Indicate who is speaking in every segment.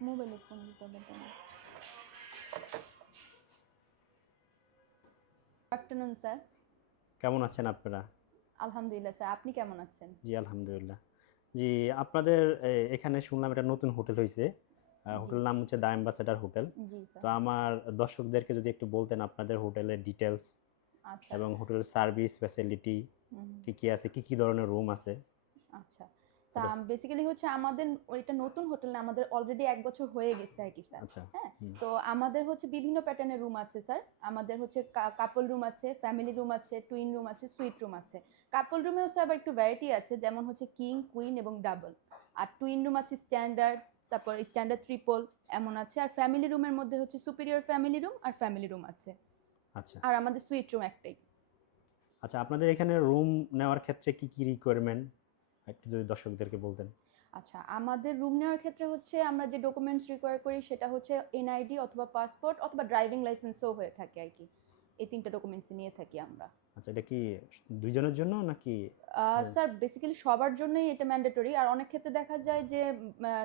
Speaker 1: মোবাইলে ফোন দিতে হবে কেন আফটারনুন স্যার
Speaker 2: কেমন আছেন আপনারা?
Speaker 1: আলহামদুলিল্লাহ স্যার আপনি কেমন আছেন?
Speaker 2: জি আলহামদুলিল্লাহ। জি আপনাদের এখানে শুনলাম একটা নতুন হোটেল হয়েছে হোটেল নাম হচ্ছে দ্য অ্যাম্বাসেডার হোটেল
Speaker 1: জি
Speaker 2: তো আমার দর্শকদেরকে যদি একটু বলতেন আপনাদের হোটেলের ডিটেলস
Speaker 1: আচ্ছা।
Speaker 2: এবং হোটেলের সার্ভিস ফ্যাসিলিটি কি কি আছে কি কি ধরনের রুম আছে?
Speaker 1: আচ্ছা। বেসিক্যালি হচ্ছে আমাদের ওইটা নতুন হোটেল না আমাদের অলরেডি এক বছর হয়ে গেছে আর কি স্যার
Speaker 2: আচ্ছা
Speaker 1: হ্যাঁ? তো আমাদের হচ্ছে বিভিন্ন প্যাটার্নের রুম আছে স্যার আমাদের হচ্ছে কাপল রুম আছে ফ্যামিলি রুম আছে টুইন রুম আছে সুইট রুম আছে। কাপল রুমেও স্যার আবার একটু ভ্যারাইটি আছে যেমন হচ্ছে কিং কুইন এবং ডাবল আর টুইন রুম আছে স্ট্যান্ডার্ড তারপর স্ট্যান্ডার্ড ট্রিপল এমন আছে। আর ফ্যামিলি রুমের মধ্যে হচ্ছে সুপিরিয়র ফ্যামিলি রুম আর ফ্যামিলি রুম আছে।
Speaker 2: আচ্ছা।
Speaker 1: আর আমাদের সুইট রুম একটাই।
Speaker 2: আচ্ছা আপনাদের এখানে রুম নেওয়ার ক্ষেত্রে কি কি রিকোয়ারমেন্ট একটু যদি দর্শকদেরকে বলতেন।
Speaker 1: আচ্ছা আমাদের রুম নেওয়ার ক্ষেত্রে হচ্ছে আমরা যে ডকুমেন্টস রিকোয়ার করি সেটা হচ্ছে এনআইডি অথবা পাসপোর্ট অথবা ড্রাইভিং লাইসেন্সও হয়ে থাকে আর কি। এই তিনটা ডকুমেন্টস নিয়ে থাকি আমরা।
Speaker 2: আচ্ছা এটা কি দুইজনের জন্য নাকি?
Speaker 1: স্যার বেসিক্যালি সবার জন্যই এটা ম্যান্ডেটরি আর অনেক ক্ষেত্রে দেখা যায় যে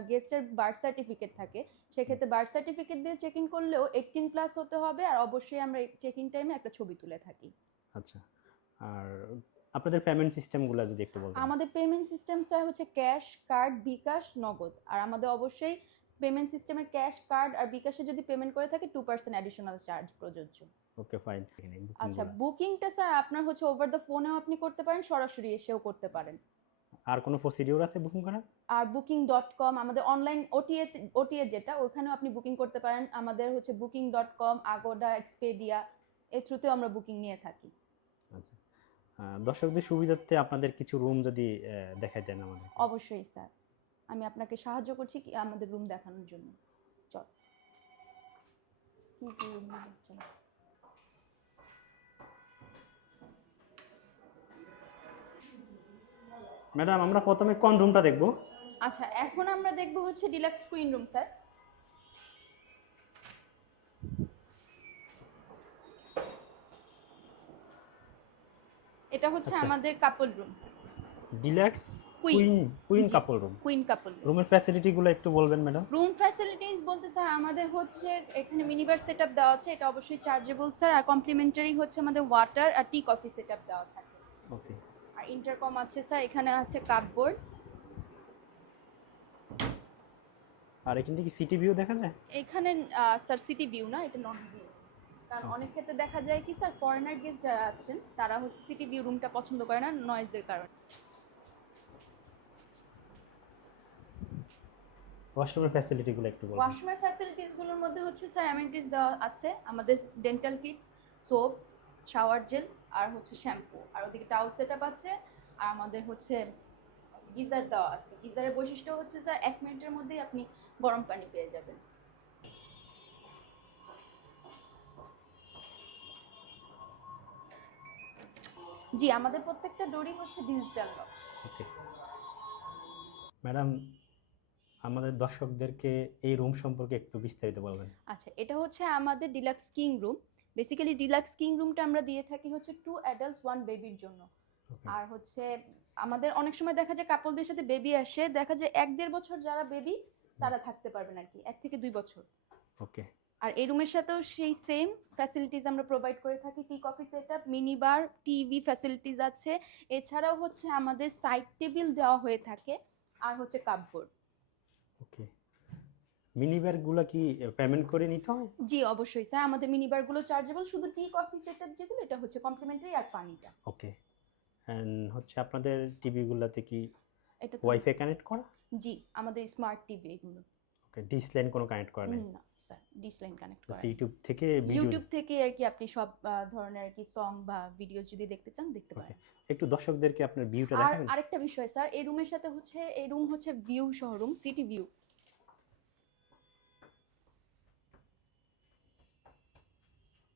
Speaker 1: গেস্টের বার্থ সার্টিফিকেট থাকে। সেক্ষেত্রে বার্থ সার্টিফিকেট দিয়ে চেক ইন করলেও এইটিন প্লাস হতে হবে। আর অবশ্যই আমরা চেক ইন টাইমে একটা ছবি তুলে থাকি।
Speaker 2: আচ্ছা আর আপনাদের পেমেন্ট সিস্টেমগুলো যদি একটু বলতেন।
Speaker 1: আমাদের পেমেন্ট সিস্টেম স্যার হচ্ছে ক্যাশ কার্ড বিকাশ নগদ। আর আমাদের অবশ্যই পেমেন্ট সিস্টেমে ক্যাশ কার্ড আর বিকাশে যদি পেমেন্ট করে থাকে টু পার্সেন্ট অ্যাডিশনাল চার্জ প্রযোজ্য।
Speaker 2: ওকে ফাইন
Speaker 1: আচ্ছা বুকিংটা স্যার আপনার হচ্ছে ওভার দ্য ফোনেও আপনি করতে পারেন সরাসরি এসেও করতে পারেন।
Speaker 2: আর কোনো প্রসিডিওর আছে বুকিং করার?
Speaker 1: আর বুকিং ডট কম আমাদের অনলাইন ওটিএ ওটিএ যেটা ওখানেও আপনি বুকিং করতে পারেন। আমাদের হচ্ছে booking dot com Agoda Expedia এর থ্রুতেও আমরা বুকিং নিয়ে থাকি।
Speaker 2: আচ্ছা। দর্শকদের সুবিধার্থে আপনাদের কিছু রুম যদি দেখাই দেন আমাদের
Speaker 1: অবশ্যই স্যার। আমি আপনাকে সাহায্য করছি কি আমাদের রুম দেখানোর জন্য। চল। কি কি room নেব? চলো।
Speaker 2: ম্যাডাম আমরা প্রথমে কোন রুমটা দেখব?
Speaker 1: আচ্ছা এখন আমরা দেখব হচ্ছে ডিলাক্স কুইন রুম স্যার। এটা হচ্ছে
Speaker 2: আচ্ছা।
Speaker 1: আমাদের couple room
Speaker 2: deluxe queen queen couple room
Speaker 1: queen couple
Speaker 2: রুমের ফ্যাসিলিটিগুলো একটু বলবেন ম্যাডাম
Speaker 1: রুম ফ্যাসিলিটিস বলতে স্যার আমাদের হচ্ছে এখানে মিনিবার সেট আপ দেওয়া আছে এটা অবশ্যই চার্জেবল স্যার আর কমপ্লিমেন্টারি হচ্ছে আমাদের ওয়াটার আর টি কফি সেট আপ দেওয়া থাকে।
Speaker 2: ওকে
Speaker 1: আর ইন্টারকম আছে স্যার এখানে আছে কাপবোর্ড
Speaker 2: আর এখান থেকে সিটি ভিউ দেখা যায়?
Speaker 1: এখানে স্যার সিটি ভিউ না এটা নন ভিউ কারণ অনেক ক্ষেত্রে দেখা যায় কি স্যার ফরেনার গেস্ট যারা আছেন তারা হচ্ছে সিটি ভিউ রুমটা পছন্দ করে না নয়েজের কারণে।
Speaker 2: ওয়াশরুমের ফ্যাসিলিটিগুলো একটু বলবেন
Speaker 1: ওয়াশরুমের ফ্যাসিলিটিসগুলোর মধ্যে হচ্ছে স্যার অ্যামেনিটিস দেওয়া আছে। আমাদের dental kit soap shower gel আর হচ্ছে শ্যাম্পু আর ওদিকে টাউল সেট আপ আছে। আর আমাদের হচ্ছে গিজার দেওয়া আছে। গিজারের বৈশিষ্ট্য হচ্ছে স্যার এক মিনিটের মধ্যেই আপনি গরম পানি পেয়ে যাবেন। জি আমাদের প্রত্যেকটা ডোরই হচ্ছে ডিজিটাল লক
Speaker 2: ওকে ম্যাডাম আমাদের দর্শকদেরকে এই রুম সম্পর্কে একটু বিস্তারিত বলবেন।
Speaker 1: আচ্ছা এটা হচ্ছে আমাদের deluxe king room basically deluxe king রুমটা আমরা দিয়ে থাকি হচ্ছে টু অ্যাডাল্টস ওয়ান বেবির জন্য। আর হচ্ছে আমাদের অনেক সময় দেখা যায় কাপলদের সাথে বেবি আসে দেখা যায় এক দেড় বছর যারা বেবি তারা থাকতে পারবেন আর কি এক থেকে দুই বছর।
Speaker 2: ওকে
Speaker 1: আর এই রুমের সাথেও সেই সেম ফ্যাসিলিটিস আমরা প্রোভাইড করে থাকি tea coffee set up mini bar TV facilities আছে। এছাড়াও হচ্ছে আমাদের সাইড টেবিল দেওয়া হয়ে থাকে আর হচ্ছে কাপবোর্ড
Speaker 2: ওকে মিনি ব্যাগগুলো কি পেমেন্ট করে নিতে হয়?
Speaker 1: জি অবশ্যই স্যার আমাদের মিনি বারগুলো চার্জেবল শুধু টি কফি সেট আপ যেগুলো এটা হচ্ছে কমপ্লিমেন্টারি আর পানিটা।
Speaker 2: ওকে অ্যান্ড হচ্ছে আপনাদের টিভিগুলোতে কি
Speaker 1: এটা
Speaker 2: ওয়াইফাই কানেক্ট করা?
Speaker 1: জি আমাদের স্মার্ট টিভি এগুলো।
Speaker 2: ওকে ডিসলাইন কোনো কানেক্ট করা নেই?
Speaker 1: না। স্যার ডিশ লাইন কানেক্ট করা
Speaker 2: ইউটিউব থেকে
Speaker 1: ইউটিউব থেকে আর কি আপনি সব ধরনের আর কি সং বা ভিডিও যদি দেখতে চান দেখতে পারেন।
Speaker 2: একটু দর্শকদেরকে আপনার ভিউটা দেখাবেন।
Speaker 1: আরেকটা বিষয় স্যার এই রুমের সাথে হচ্ছে এই রুম হচ্ছে ভিউ সহ রুম সিটি ভিউ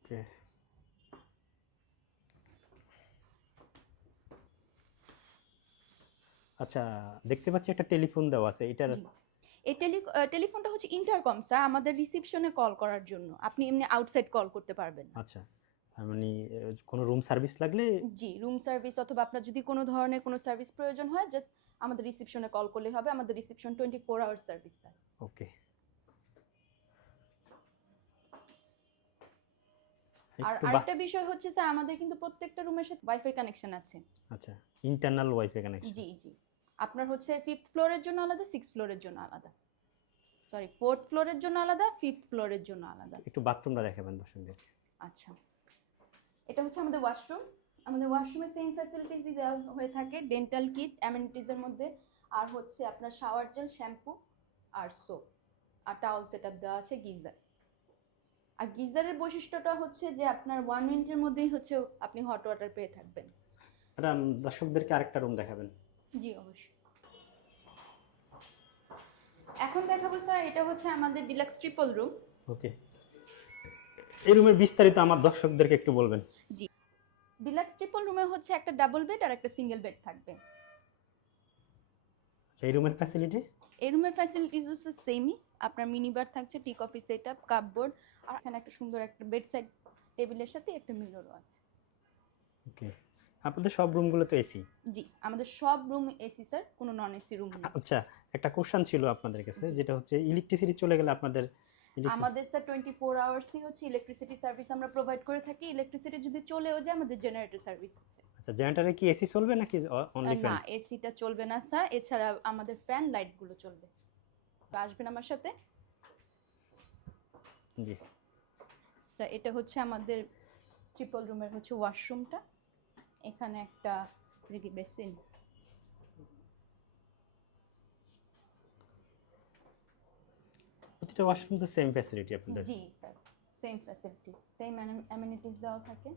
Speaker 2: ওকে আচ্ছা দেখতে পাচ্ছি একটা টেলিফোন দেওয়া আছে এটার
Speaker 1: টেলি টেলিফোনটা হচ্ছে ইন্টারকম স্যার আমাদের রিসেপশনে কল করার জন্য। আপনি এমনি আউটসাইড কল করতে পারবেন
Speaker 2: আচ্ছা মানে কোনো রুম সার্ভিস লাগলে?
Speaker 1: জি রুম সার্ভিস অথবা আপনার যদি কোনো ধরনের কোনো সার্ভিস প্রয়োজন হয় জাস্ট আমাদের রিসেপশনে কল করলেই হবে। আমাদের reception twenty four hour service sir
Speaker 2: okay
Speaker 1: আর আরেকটা বিষয় হচ্ছে স্যার আমাদের কিন্তু প্রত্যেকটা রুমের সাথে ওয়াইফাই কানেকশন আছে।
Speaker 2: আচ্ছা ইন্টারনাল ওয়াইফাই কানেকশন
Speaker 1: জি জি। আপনার হচ্ছে ফিফথ ফ্লোরের জন্য আলাদা সিক্স ফ্লোরের জন্য আলাদা। সরি ফোর্থ ফ্লোরের জন্য আলাদা ফিফথ ফ্লোরের জন্য আলাদা।
Speaker 2: একটু বাথরুমটা দেখাবেন দর্শকদের।
Speaker 1: আচ্ছা। এটা হচ্ছে আমাদের ওয়াশরুম আমাদের ওয়াশরুমে সেম ফ্যাসিলিটিসই দেওয়া হয়ে থাকে ডেন্টাল কিট অ্যামেনিটিসের মধ্যে। আর হচ্ছে আপনার শাওয়ার জেল শ্যাম্পু আর সোপ আর টাওয়াল সেট আপ দেওয়া আছে গিজার। আর গিজারের বৈশিষ্ট্যটা হচ্ছে যে আপনার ওয়ান মিনিটের মধ্যেই হচ্ছে আপনি হট ওয়াটার পেয়ে থাকবেন।
Speaker 2: ম্যাডাম দর্শকদেরকে আরেকটা রুম দেখাবেন।
Speaker 1: জি অবশ্যই। এখন দেখাবো স্যার এটা হচ্ছে আমাদের ডিলাক্স ট্রিপল রুম
Speaker 2: ওকে। এই রুমের বিস্তারিত আমার দর্শকদেরকে একটু বলবেন। জি।
Speaker 1: ডিলাক্স ট্রিপল রুমে হচ্ছে একটা ডাবল বেড আর একটা সিঙ্গেল বেড থাকবে।
Speaker 2: আচ্ছা এই রুমের ফ্যাসিলিটি
Speaker 1: এই রুমের ফ্যাসিলিটিস হচ্ছে সেমই আপনার মিনি বার থাকছে tea coffee set up cupboard আর এখানে একটা সুন্দর একটা বেড সাইড টেবিলের সাথে একটা মিররও আছে।
Speaker 2: ওকে। আপনাদের সব রুমগুলো তো এসি
Speaker 1: জি আমাদের সব রুম এসি স্যার কোনো নন এসি রুম নেই।
Speaker 2: আচ্ছা একটা কোশ্চেন ছিল আপনাদের কাছে যেটা হচ্ছে ইলেকট্রিসিটি চলে গেলে আপনাদের
Speaker 1: আমাদের স্যার টোয়েন্টি ফোর আওয়ার্সই হচ্ছে ইলেকট্রিসিটি সার্ভিস আমরা প্রোভাইড করে থাকি। ইলেকট্রিসিটি যদি চলেও যায় আমাদের জেনারেটর সার্ভিস আছে।
Speaker 2: আচ্ছা জেনারেটরে কি এসি চলবে নাকি অনলি ফ্যান
Speaker 1: না এসিটা চলবে না স্যার এছাড়া আমাদের ফ্যান লাইটগুলো চলবে। তো আসবেন আমার সাথে?
Speaker 2: জি।
Speaker 1: স্যার এটা হচ্ছে আমাদের ট্রিপল রুমের হচ্ছে ওয়াশরুমটা এখানে একটা বেসিন
Speaker 2: প্রতিটা ওয়াশরুম তো সেম ফ্যাসিলিটি আপনাদের
Speaker 1: জি sir same facility same amenities দেওয়া থাকে।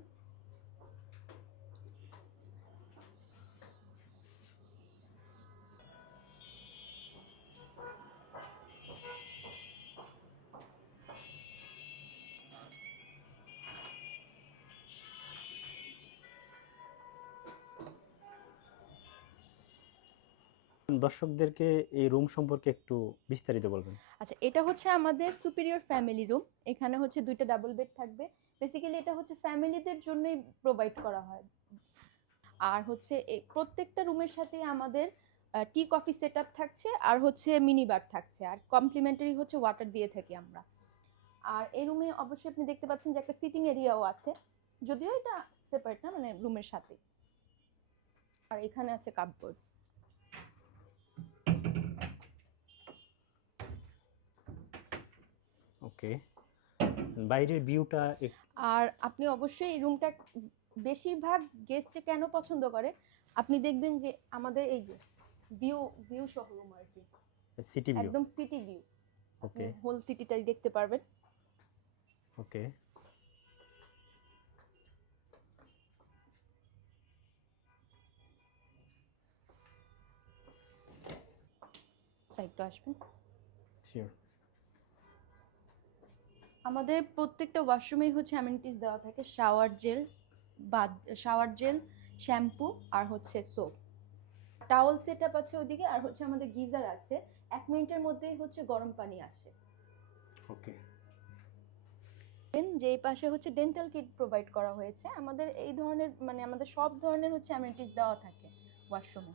Speaker 2: দর্শকদেরকে এই রুম সম্পর্কে একটু বিস্তারিত বলবেন।
Speaker 1: আচ্ছা এটা হচ্ছে আমাদের সুপিরিয়র ফ্যামিলি রুম এখানে হচ্ছে দুইটা ডাবল বেড থাকবে। বেসিক্যালি এটা হচ্ছে ফ্যামিলিদের জন্যই প্রোভাইড করা হয়। আর হচ্ছে প্রত্যেকটা রুমের সাথে আমাদের টি কফি সেট থাকছে আর হচ্ছে মিনি বার থাকছে। আর কমপ্লিমেন্টারি হচ্ছে ওয়াটার দিয়ে থাকি আমরা। আর এই রুমে অবশ্যই আপনি দেখতে পাচ্ছেন যে একটা সিটিং এরিয়াও আছে। যদিও এটা সেপারেট না মানে রুমের সাথে। আর এখানে আছে কাপবোর্ড
Speaker 2: ওকে বাইরের ভিউটা
Speaker 1: আর আপনি অবশ্যই এই রুমটা বেশিরভাগ গেস্টে কেন পছন্দ করে? আপনি দেখবেন যে আমাদের এই যে ভিউ ভিউ সহ রুম আর কি।
Speaker 2: সিটি ভিউ
Speaker 1: একদম সিটি ভিউ
Speaker 2: ওকে।
Speaker 1: হোল সিটিটাই দেখতে পারবেন।
Speaker 2: ওকে।
Speaker 1: সাইডটা আসবেন।
Speaker 2: শিওর
Speaker 1: আমাদের প্রত্যেকটা ওয়াশরুমেই হচ্ছে অ্যামিনিটিস দেওয়া থাকে। শাওয়ার জেল বাদ শাওয়ার জেল শ্যাম্পু আর হচ্ছে সোপ টাওয়াল সেট আপ আছে ওদিকে আর হচ্ছে আমাদের গিজার আছে। এক মিনিটের মধ্যেই হচ্ছে গরম পানি আসে।
Speaker 2: ওকে
Speaker 1: দেন যে পাশে হচ্ছে ডেন্টাল কিট প্রোভাইড করা হয়েছে আমাদের এই ধরনের মানে আমাদের সব ধরনের হচ্ছে অ্যামিনিটিস দেওয়া থাকে ওয়াশরুমে